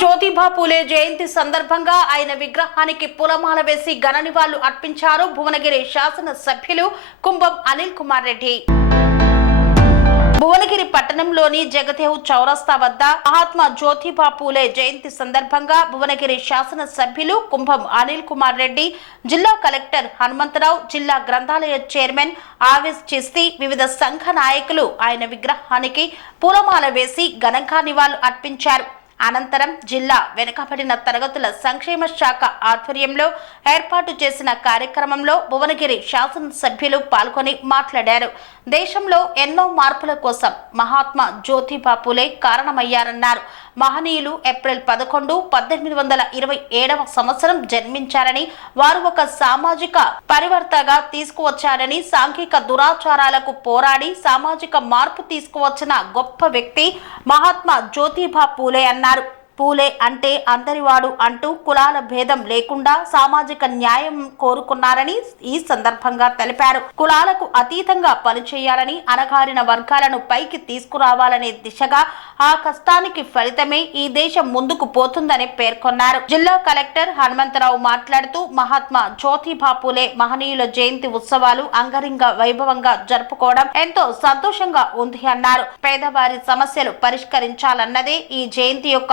జ్యోతిబా పూలే జయంతి సందర్భంగా ఆయన విగ్రహానికి పూలమాల వేసి ఘన నివాళులు అర్పించారు భువనగిరి శాసన సభ్యులు కుంభం అనిల్ కుమార్ రెడ్డి. భువనగిరి పట్టణంలోని జగదేవ్ చౌరస్తా వద్ద మహాత్మా జ్యోతిబా పూలే జయంతి సందర్భంగా భువనగిరి శాసన సభ్యులు కుంభం అనిల్ కుమార్ రెడ్డి జిల్లా కలెక్టర్ హనుమంతరావు జిల్లా గ్రంథాలయ చైర్మన్ ఆవేశ్ చిస్తి వివిధ సంఘ నాయకులు ఆయన విగ్రహానికి పూలమాల వేసి ఘనంగా నివాళులు అర్పించారు. అనంతరం జిల్లా వెనుకబడిన తరగతుల సంక్షేమ శాఖ ఆధ్వర్యంలో ఏర్పాటు చేసిన కార్యక్రమంలో భువనగిరి శాసనసభ్యులు పాల్గొని మాట్లాడారు. దేశంలో ఎన్నో మార్పుల కోసం మహాత్మా జ్యోతిబా పూలే కారణమయ్యారన్నారు. మహనీయులు ఏప్రిల్ పదకొండు పద్దెనిమిది వందల ఇరవై ఏడవ సంవత్సరం జన్మించారని వారు ఒక సామాజిక పరివర్తగా తీసుకువచ్చారని సాంఘిక దురాచారాలకు పోరాడి సామాజిక మార్పు తీసుకువచ్చిన గొప్ప వ్యక్తి మహాత్మా జ్యోతిబా పూలే అన్నారు. Bolsonaro పూలే అంటే అందరివాడు అంటూ కులాల భేదం లేకుండా సామాజిక న్యాయం కోరుకున్నారని ఈ సందర్భంగా తెలిపారు. కులాలకు అతీతంగా పనిచేయాలని అణగారిన వర్గాలను పైకి తీసుకురావాలనే దిశగా ఆ కష్టానికి ఫలితమే ఈ దేశం ముందుకు పోతుందని పేర్కొన్నారు. జిల్లా కలెక్టర్ హనుమంతరావు మాట్లాడుతూ మహాత్మా జ్యోతిబా పూలే మహనీయుల జయంతి ఉత్సవాలు అంగరింగ వైభవంగా జరుపుకోవడం ఎంతో సంతోషంగా ఉంది అన్నారు. పేదవారి సమస్యలు పరిష్కరించాలన్నదే ఈ జయంతి యొక్క